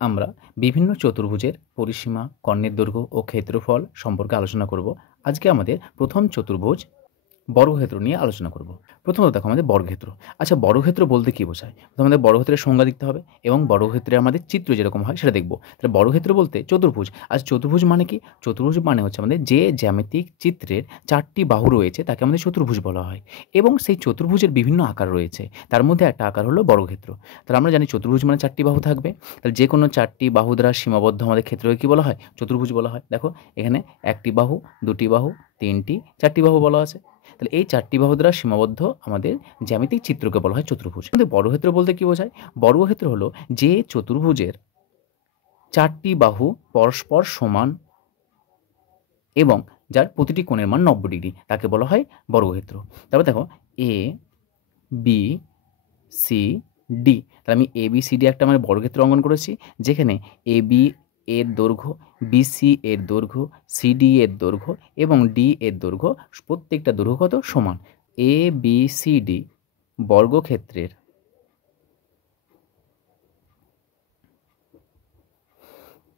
আমরা বিভিন্ন চতুর্ভুজের পরিসীমা, কর্ণের দৈর্ঘ্য ও ক্ষেত্রফল সম্পর্কে আলোচনা করব। আজকে আমাদের প্রথম চতুর্ভুজ বর্গক্ষেত্র নিয়ে আলোচনা করব। প্রথমত দেখো আমাদের বর্গক্ষেত্র। আচ্ছা, বর্গক্ষেত্র বলতে কী বোঝায়? তো আমাদের বর্গক্ষেত্রের সংজ্ঞা দেখতে হবে এবং বর্গক্ষেত্রে আমাদের চিত্র যেরকম হয় সেটা দেখব। তাহলে বর্গক্ষেত্র বলতে চতুর্ভুজ। আচ্ছা, চতুর্ভুজ মানে কি? চতুর্ভুজ মানে হচ্ছে আমাদের যে জ্যামিতিক চিত্রের 4টি বাহু রয়েছে তাকে আমাদের চতুর্ভুজ বলা হয় এবং সেই চতুর্ভুজের বিভিন্ন আকার রয়েছে। তার মধ্যে একটা আকার হলো বর্গক্ষেত্র। তাহলে আমরা জানি চতুর্ভুজ মানে 4টি বাহু থাকবে। তাহলে যে কোনো 4টি বাহু দ্বারা সীমাবদ্ধ আমাদের ক্ষেত্রকে কী বলা হয়? চতুর্ভুজ বলা হয়। দেখো এখানে 1টি বাহু, 2টি বাহু, 3টি, 4টি বাহু বলা আছে। তাহলে এই 4টি বাহু দ্বারা সীমাবদ্ধ আমাদের জ্যামিতিক চিত্রকে বলা হয় চতুর্ভুজ। কিন্তু বর্গক্ষেত্র বলতে কী বোঝায়? বর্গক্ষেত্র হলো যে চতুর্ভুজের 4টি বাহু পরস্পর সমান এবং যার প্রতিটি কোণের মান 90 ডিগ্রি তাকে বলা হয় বর্গক্ষেত্র। তারপর দেখো এ বি সি ডি। তাহলে আমি এ বি সি ডি একটা আমার বর্গক্ষেত্র অঙ্কন করেছি, যেখানে এ বি এর দৈর্ঘ্য, বিসি এর দৈর্ঘ্য, সিডি এর দৈর্ঘ্য এবং ডি এর দৈর্ঘ্য প্রত্যেকটা দৈর্ঘ্য কত? সমান। এ বি সি ডি বর্গক্ষেত্রের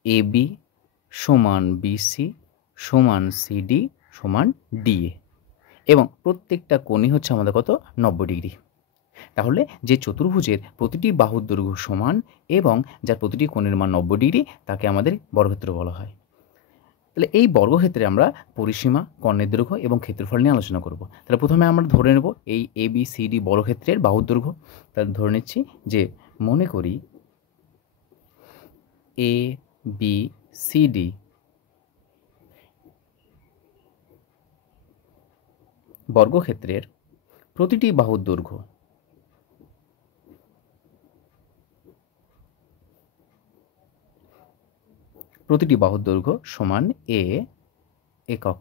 এ বি সমান বিসি সমান সিডি সমান ডিএ এবং প্রত্যেকটা কোণই হচ্ছে আমাদের কত? 90 ডিগ্রি। তাহলে যে চতুর্ভুজের প্রতিটি বাহুর দৈর্ঘ্য সমান এবং যার প্রতিটি কোণের মান 90 ডিগ্রি তাকে আমাদের বর্গক্ষেত্র বলা হয়। তাহলে এই বর্গক্ষেত্রে আমরা পরিসীমা, কর্ণের দৈর্ঘ্য এবং ক্ষেত্রফল নিয়ে আলোচনা করব। তাহলে প্রথমে আমরা ধরে নেব এই এ বি সি ডি বর্গক্ষেত্রের বাহুর দৈর্ঘ্য। তাহলে ধরে নিচ্ছি যে মনে করি এ বি সি ডি বর্গক্ষেত্রের প্রতিটি বাহুর দৈর্ঘ্য সমান এ একক।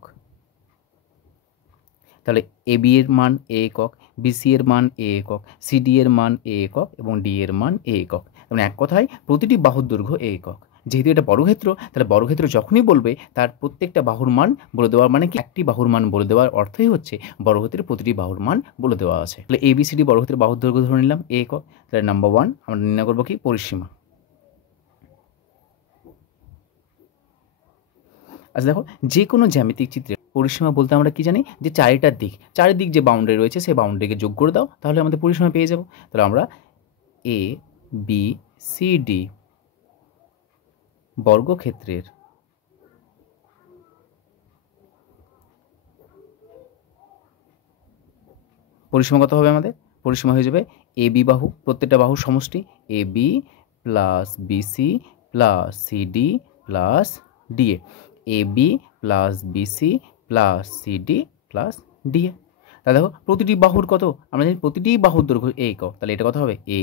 তাহলে এ বি এর মান এ একক, বিসি এর মান এ একক, সিডি এর মান এ একক এবং ডি এর মান এ একক। মানে এক কথায় প্রতিটি বাহুর দৈর্ঘ্য এ একক। যেহেতু এটা বর্গক্ষেত্র, তাহলে বর্গক্ষেত্র যখনই বলবে তার প্রত্যেকটা বাহুর মান বলে দেওয়ার মানে কি? একটি বাহুর মান বলে দেওয়ার অর্থই হচ্ছে বর্গক্ষেত্রের প্রতিটি বাহুর মান বলে দেওয়া আছে। তাহলে এ বি সি ডি বর্গক্ষেত্রের বাহুর দৈর্ঘ্য ধরে নিলাম এ একক। তাহলে নাম্বার 1 আমরা নির্ণয় করবো কি? পরিসীমা। আচ্ছা দেখো, যে কোনো জ্যামিতিক চিত্রে পরিসীমা বলতে আমরা কি জানি? যে চারিদিক যে বাউন্ডারি রয়েছে সেই বাউন্ডারিকে যোগ করে দাও, তাহলে আমাদের পরিসীমা পেয়ে যাব। তাহলে আমরা এ বি সি ডি বর্গক্ষেত্রের পরিসীমা কত হবে? আমাদের পরিসীমা হয়ে যাবে এ বি বাহু, প্রত্যেকটা বাহুর সমষ্টি A B plus BC plus CD plus DA. A B plus BC plus CD plus DA. তাহলে দেখো প্রতিটি বাহুর কত? আমরা জানি প্রতিটি বাহুর দৈর্ঘ্য এ একক। তাহলে এটা কত হবে? A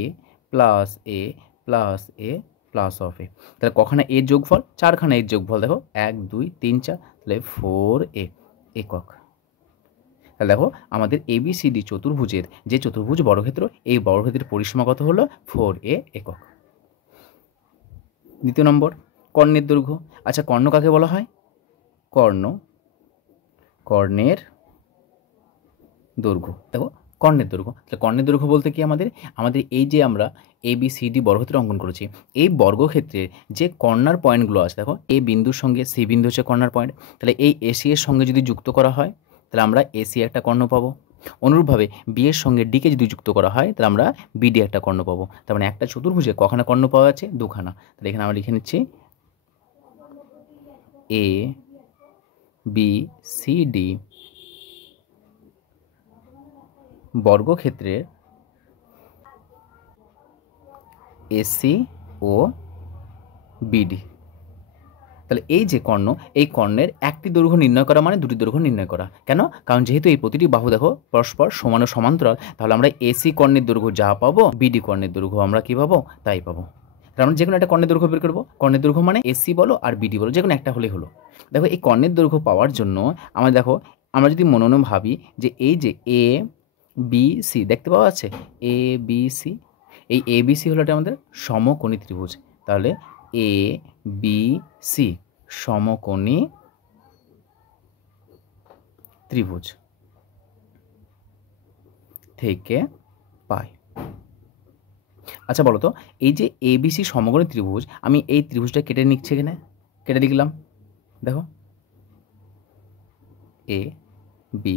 plus A plus A plus of A. তাহলে কখানা এর যোগফল? 4খানা এর যোগফল। দেখো 1 2 3 4, তাহলে 4a একক। তাহলে দেখো আমাদের এবিসিডি চতুর্ভুজের যে চতুর্ভুজ বর্গক্ষেত্র, এই বর্গক্ষেত্রের পরিসীমা কত হলো? 4a একক। দ্বিতীয় নম্বর, কর্ণের দৈর্ঘ্য। আচ্ছা, কর্ণ কাকে বলা হয়? কর্ণের দৈর্ঘ্য। দেখো কর্ণের দৈর্ঘ্য, তাহলে কর্ণের দৈর্ঘ্য বলতে কি? আমাদের এই যে আমরা এ বি সি ডি বর্গক্ষেত্র অঙ্কন করেছি, এই বর্গক্ষেত্রের যে কর্নার পয়েন্টগুলো আছে, দেখো এ বিন্দুর সঙ্গে সি বিন্দু হচ্ছে কর্নার পয়েন্ট। তাহলে এই এসি এর সঙ্গে যদি যুক্ত করা হয় তাহলে আমরা এসি একটা কর্ণ পাবো। অনুরূপভাবে বি এর সঙ্গে ডিকে যদি যুক্ত করা হয় তাহলে আমরা বিডি একটা কর্ণ পাবো। তার মানে একটা চতুর্ভুজে কখানা কর্ণ পাওয়া যাচ্ছে? 2খানা। তাহলে এখানে আমরা লিখে নিচ্ছি এ বি সি ডি বর্গক্ষেত্রের এসি ও বিডি। তাহলে এই যে কর্ণ, এই কর্ণের একটি দৈর্ঘ্য নির্ণয় করা মানে দুটি দৈর্ঘ্য নির্ণয় করা। কেন? কারণ যেহেতু এই প্রতিটি বাহু দেখো পরস্পর সমান ও সমান্তরাল, তাহলে আমরা এসি কর্ণের দৈর্ঘ্য যা পাবো বিডি কর্ণের দৈর্ঘ্য আমরা কী পাবো? তাই পাবো। তাহলে আমরা যে কোনো একটা কর্ণের দৈর্ঘ্য বের করবো। কর্ণের দৈর্ঘ্য মানে এসি বলো আর বিডি বলো, যে কোনো একটা হলেই হলো। দেখো এই কর্ণের দৈর্ঘ্য পাওয়ার জন্য আমরা যদি মনে মনে ভাবি যে এই যে এ বি সি দেখতে পাওয়া যাচ্ছে, এ বি সি, এই এ বি সি হলো এটা আমাদের সমকোণী ত্রিভুজ। তাহলে এ বি সি সমকোণী ত্রিভুজ থেকে পাই। আচ্ছা বলো তো, এই যে এবিসি সমকোণী ত্রিভুজ, আমি এই ত্রিভুজটা কেটে নিচ্ছি, এখানে কেটে লিখলাম। দেখো এ বি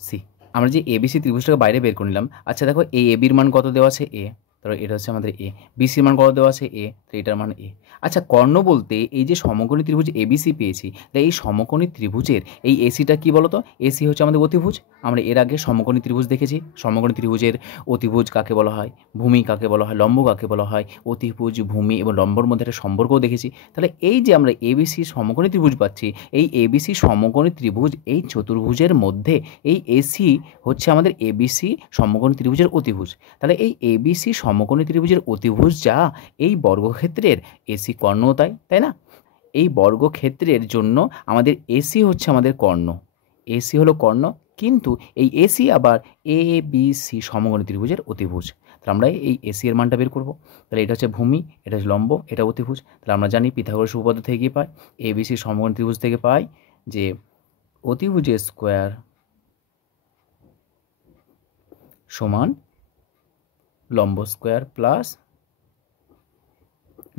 সি, আমরা যে এবিসি ত্রিভুজটাকে বাইরে বের করে নিলাম। আচ্ছা দেখো, এই এ বির মান কত দেওয়া আছে? এ, তাহলে এটা হচ্ছে আমাদের এ। বিসির মান কত দেওয়া আছে? এ, তো এটার মান এ। আচ্ছা কর্ণ বলতে এই যে সমকোণী ত্রিভুজ এবিসি পেয়েছি, তাই এই সমকোণী ত্রিভুজের এই এসিটা কি বলো তো? এসি হচ্ছে আমাদের অতিভুজ। আমরা এর আগে সমকোণী ত্রিভুজ দেখেছি। সমকোণী ত্রিভুজের অতিভুজ কাকে বলা হয়, ভূমি কাকে বলা হয়, লম্ব কাকে বলা হয়, অতিভুজ, ভূমি এবং লম্বর মধ্যে একটা সম্পর্কও দেখেছি। তাহলে এই যে আমরা এবিসি সমকোণী ত্রিভুজ পাচ্ছি, এই এবিসি সমকোণী ত্রিভুজ এই চতুর্ভুজের মধ্যে এই এসি হচ্ছে আমাদের এবিসি সমকোণী ত্রিভুজের অতিভুজ। তাহলে এই এবিসি সমকোণী ত্রিভুজের অতিভুজ যা, এই বর্গক্ষেত্রের এসি কর্ণ তাই, তাই না? এই বর্গক্ষেত্রের জন্য আমাদের এসি হচ্ছে আমাদের কর্ণ, এসি হলো কর্ণ, কিন্তু এই এসি আবার এ বি সি সমকোণী ত্রিভুজের অতিভুজ। তাহলে আমরা এই এসি এর মানটা বের করব। তাহলে এটা হচ্ছে ভূমি, এটা হচ্ছে লম্ব, এটা অতিভুজ। তাহলে আমরা জানি পিথাগোরাস উপপাদ্য থেকে কি পাই, এবিসি সমকোণী ত্রিভুজ থেকে পাই যে অতিভুজের স্কোয়ার সমান লম্ব স্কোয়ার প্লাস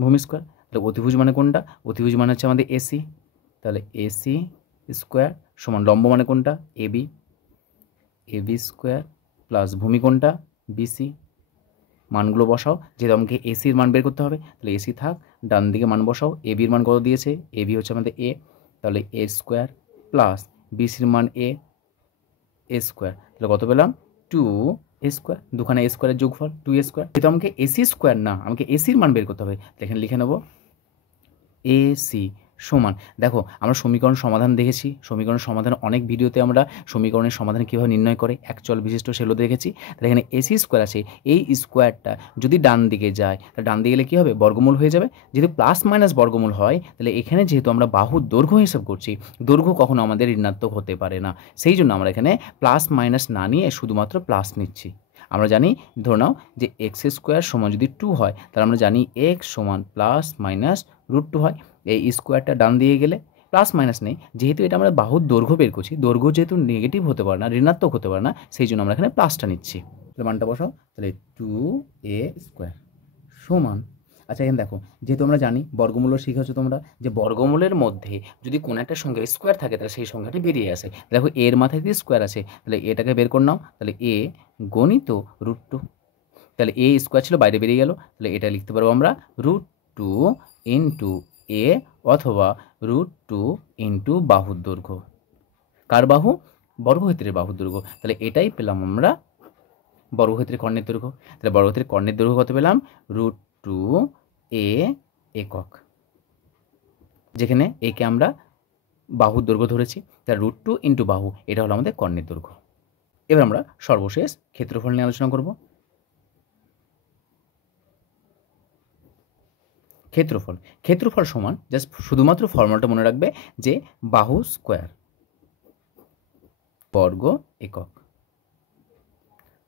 ভূমি স্কোয়ার। তাহলে অতিভুজ মানে কোনটা? অতিভুজ মানে হচ্ছে আমাদের এসি, তাহলে এসি স্কোয়ার সমান লম্ব মানে কোনটা? এবি, এবি স্কোয়ার প্লাস ভূমি কোনটা? বিসি। মানগুলো বসাও, যেহেতু আমাকে এসির মান বের করতে হবে, তাহলে এসি থাক, ডান দিকে মান বসাও। এবির মান কত দিয়েছে? এবি হচ্ছে আমাদের এ, তাহলে এ স্কোয়ার প্লাস বিসির মান এ, এ স্কোয়ার। তাহলে কত পেলাম? 2 স্কোয়ার, দুখানে এ স্কোয়ারের যোগফল 2 স্কোয়ার। যেহেতু আমাকে এসি স্কোয়ার না, আমাকে এসির মান বের করতে হবে, এখানে লিখে নেব এসি সমান। দেখো আমরা সমীকরণ সমাধান দেখেছি, সমীকরণ সমাধান অনেক ভিডিওতে আমরা সমীকরণের সমাধান কীভাবে নির্ণয় করে এক চল বিশিষ্ট সেগুলো দেখেছি। তাহলে এখানে এসি স্কোয়ার আছে, এই স্কোয়ারটা যদি ডান দিকে যায়, তাহলে ডান দিকে গেলে কী হবে? বর্গমূল হয়ে যাবে। যেহেতু প্লাস মাইনাস বর্গমূল হয়, তাহলে এখানে যেহেতু আমরা বাহুর দৈর্ঘ্য হিসাব করছি, দৈর্ঘ্য কখনো আমাদের ঋণাত্মক হতে পারে না, সেই জন্য আমরা এখানে প্লাস মাইনাস না নিয়ে শুধুমাত্র প্লাস নিচ্ছি। আমরা জানি, ধরে নাও যে এক্স স্কোয়ার সমান যদি 2 হয়, তাহলে আমরা জানি এক্স সমান প্লাস মাইনাস √2 হয়। এই স্কোয়ারটা ডান দিয়ে গেলে প্লাস মাইনাস নেই, যেহেতু এটা আমরা বাহুর দৈর্ঘ্য বের করছি, দৈর্ঘ্য যেহেতু নেগেটিভ হতে পারে না, ঋণাত্মক হতে পারে না, সেই জন্য আমরা এখানে প্লাসটা নিচ্ছি। তাহলে মানটা বসাও, তাহলে 2a স্কোয়ার সমান। আচ্ছা এখানে দেখো, যেহেতু আমরা জানি বর্গমূল শিখেছো তোমরা, যে বর্গমূলের মধ্যে যদি কোনো একটা সংখ্যা স্কোয়ার থাকে, তাহলে সেই সংখ্যাটি বেরিয়ে আসে। দেখো এর মাথায় দিয়ে স্কোয়ার আছে, তাহলে এটাকে বের করে নাও, তাহলে এ গণিত √2, তাহলে এ স্কোয়ার ছিল বাইরে বেরিয়ে গেল, তাহলে এটা লিখতে পারবো আমরা √2 ইন্টু এ, অথবা √2 ইন্টু বাহুর দৈর্ঘ্য। কার বাহু? বর্গক্ষেত্রের বাহুর দৈর্ঘ্য। তাহলে এটাই পেলাম আমরা বর্গক্ষেত্রের কর্ণের দৈর্ঘ্য। তাহলে বর্গক্ষেত্রের কর্ণের দৈর্ঘ্য কত পেলাম? √2a একক, যেখানে একে আমরা বাহুর দৈর্ঘ্য ধরেছি, তাহলে √2 ইন্টু বাহু, এটা হলো আমাদের কর্ণের দৈর্ঘ্য। এবার আমরা সর্বশেষ ক্ষেত্রফল নিয়ে আলোচনা করব। ক্ষেত্রফল, ক্ষেত্রফল সমান জাস্ট শুধুমাত্র ফর্মুলাটা মনে রাখবে যে বাহু স্কোয়ার বর্গ একক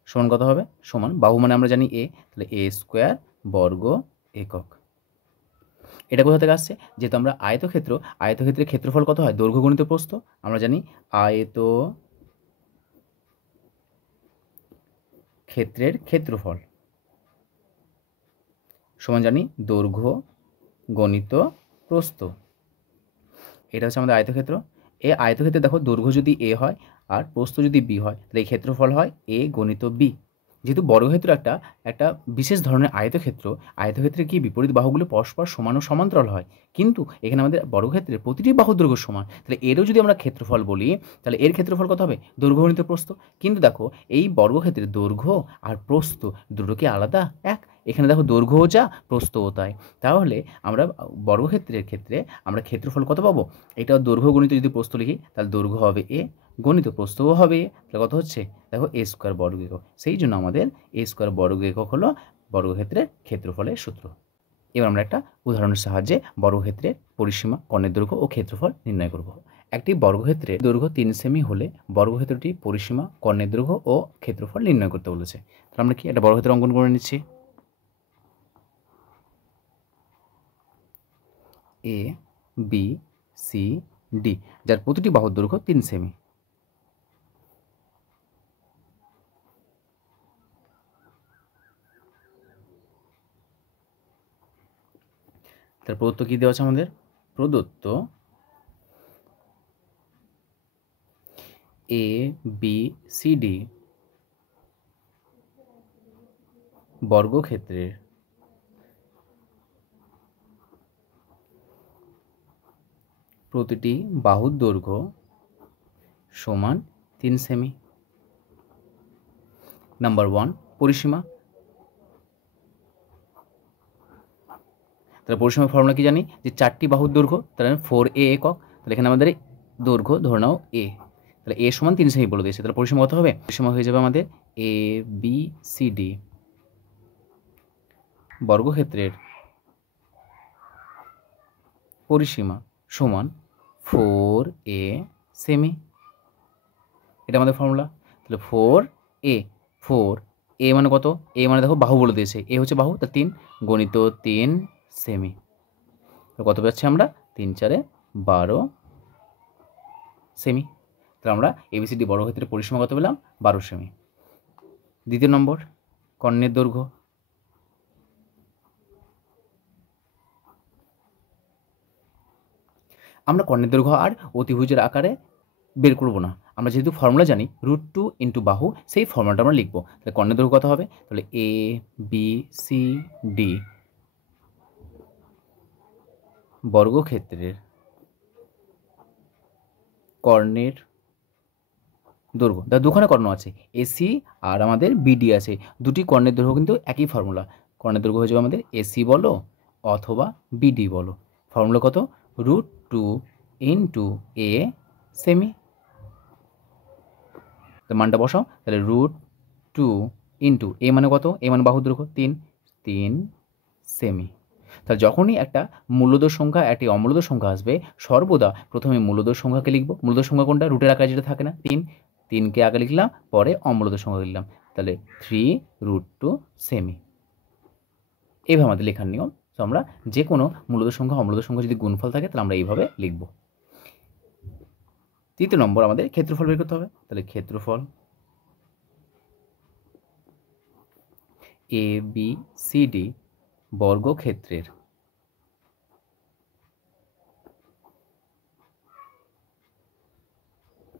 সমান কত হবে? সমান বাহু মানে আমরা জানি এ, তাহলে এ স্কোয়ার বর্গ একক। এটা কোথা থেকে আসছে? যেহেতু আমরা আয়তক্ষেত্র, আয়তক্ষেত্রের ক্ষেত্রফল কত হয়? দৈর্ঘ্য গুণিত প্রস্থ। আমরা জানি আয়ত ক্ষেত্রের ক্ষেত্রফল সমান জানি দৈর্ঘ্য গণিত প্রস্থ। এটা হচ্ছে আমাদের আয়তক্ষেত্র। এই আয়তক্ষেত্রে দেখো, দৈর্ঘ্য যদি এ হয় আর প্রস্থ যদি বি হয়, তাহলে এই ক্ষেত্রফল হয় এ গণিত বি। যেহেতু বর্গক্ষেত্র একটা একটা বিশেষ ধরনের আয়তক্ষেত্র, আয়তক্ষেত্রে কি বিপরীত বাহুগুলো পরস্পর সমান ও সমান্তরাল হয়, কিন্তু এখানে আমাদের বর্গক্ষেত্রের প্রতিটি বাহুর দৈর্ঘ্য সমান। তাহলে এরও যদি আমরা ক্ষেত্রফল বলি, তাহলে এর ক্ষেত্রফল কত হবে? দৈর্ঘ্য গণিত প্রস্থ। কিন্তু দেখো এই বর্গক্ষেত্রের দৈর্ঘ্য আর প্রস্থ দুটো কি আলাদা? এক। এখানে দেখো দৈর্ঘ্যও যা, প্রস্থও তাই। তাহলে আমরা বর্গক্ষেত্রের ক্ষেত্রে আমরা ক্ষেত্রফল কত পাবো? এটা দৈর্ঘ্য গণিত যদি প্রস্থ লিখি, তাহলে দৈর্ঘ্য হবে এ, গণিত প্রস্থও হবে এ, তাহলে কত হচ্ছে? দেখো এ স্কোয়ার বর্গ একক। সেই জন্য আমাদের এ স্কোয়ার বর্গ একক হলো বর্গক্ষেত্রের ক্ষেত্রফলের সূত্র। এবার আমরা একটা উদাহরণের সাহায্যে বর্গক্ষেত্রের পরিসীমা, কর্ণের দৈর্ঘ্য ও ক্ষেত্রফল নির্ণয় করব। একটি বর্গক্ষেত্রের দৈর্ঘ্য 3 সেমি হলে বর্গক্ষেত্রটি পরিসীমা, কর্ণের দৈর্ঘ্য ও ক্ষেত্রফল নির্ণয় করতে বলেছে। তাহলে আমরা কি একটা বর্গক্ষেত্র অঙ্কন করে নিচ্ছি। এ বি সি ডি, যার প্রতিটি বাহুর দৈর্ঘ্য 3 সেমি। তাহলে প্রদত্ত কী দেওয়া আছে আমাদের? প্রদত্ত এ বি সি ডি বর্গক্ষেত্রের প্রতিটি বাহুর দৈর্ঘ্য সমান 3 সেমি। নাম্বার 1 পরিসীমা। তাহলে পরিসীমার ফর্মুলা কি জানি? যে 4টি বাহুর দৈর্ঘ্য, তাহলে 4a একক। তাহলে এখানে আমাদের দৈর্ঘ্য ধরে নাও a, তাহলে a সমান 3 সেমি বলে দিয়েছে। তাহলে পরিসীমা কত হবে? পরিসীমা হয়ে যাবে আমাদের এ বি সি ডি বর্গক্ষেত্রের পরিসীমা সমান 4a সেমি। এটা আমাদের ফর্মুলা। তাহলে 4a, 4a মানে কত? a মানে দেখো বাহু বলে দিয়েছে, a হচ্ছে বাহু, তা 3 গণিত 3 সেমি। তো কত পাচ্ছি আমরা? 3 4 12 সেমি। তাহলে আমরা এবিসিডি বর্গক্ষেত্রের পরিসীমা কত পেলাম? 12 সেমি। দ্বিতীয় নম্বর কর্ণের দৈর্ঘ্য। আমরা কর্ণের দৈর্ঘ্য আর অতিভুজের আকারে বের করব না, আমরা যেহেতু ফর্মুলা জানি √2 ইন্টু বাহু, সেই ফর্মুলাটা আমরা লিখবো। তাহলে কর্ণের দৈর্ঘ্য কত হবে? তাহলে এ বি সি ডি বর্গক্ষেত্রের কর্ণের দৈর্ঘ্য, তার দুখানে কর্ণ আছে, এসি আর আমাদের বিডি আছে, দুটি কর্ণের দৈর্ঘ্য কিন্তু একই ফর্মুলা। কর্ণের দৈর্ঘ্য হয়ে যাবে আমাদের এসি বলো অথবা বিডি বলো। ফর্মুলা কত? √2 ইন্টু এ সেমি। তো মানটা বসাও। তাহলে √2 ইন্টু এ মানে কত? এ মানে বাহুর দৈর্ঘ্য 3 সেমি। তাহলে যখনই একটা মূলদ সংখ্যা একটি অমূলদ সংখ্যা আসবে, সর্বদা প্রথমে মূলদ সংখ্যাকে লিখব। মূলদ সংখ্যা কোনটা? রুটের আকারে যেটা থাকে না, 3কে আগে লিখলাম, পরে অমূলদ সংখ্যা লিখলাম। তাহলে 3√2 সেমি। এইভাবে আমাদের লেখার নিয়ম। তো আমরা যে কোনো মূলদ সংখ্যা অমূলদ সংখ্যা যদি গুণফল থাকে তাহলে আমরা এইভাবে লিখব। তৃতীয় নম্বর আমাদের ক্ষেত্রফল বের করতে হবে। তাহলে ক্ষেত্রফল এ বি সি ডি বর্গক্ষেত্রের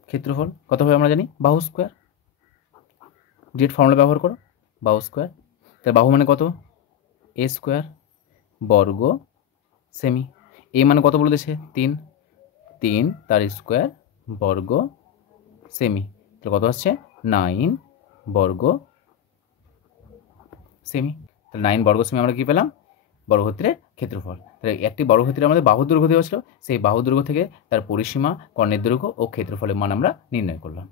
ক্ষেত্রফল কত হবে আমরা জানি? বাহু স্কোয়ার। ডিরেক্ট ফর্মুলা ব্যবহার করো, বাহু স্কোয়ার। তাহলে বাহু মানে কত? এ স্কোয়ার বর্গ সেমি। এ মানে কত বলে দিয়েছে? 3 তার স্কোয়ার বর্গ সেমি। তাহলে কত আসছে? 9 বর্গ সেমি। তাহলে 9 বর্গ সেমি আমরা কী পেলাম? বর্গক্ষেত্রের ক্ষেত্রফল। তাহলে একটি বর্গক্ষেত্রে আমাদের বাহুর দৈর্ঘ্য দেওয়া ছিল, সেই বাহুর দৈর্ঘ্য থেকে তার পরিসীমা, কর্ণের দৈর্ঘ্য ও ক্ষেত্রফলের মান আমরা নির্ণয় করলাম।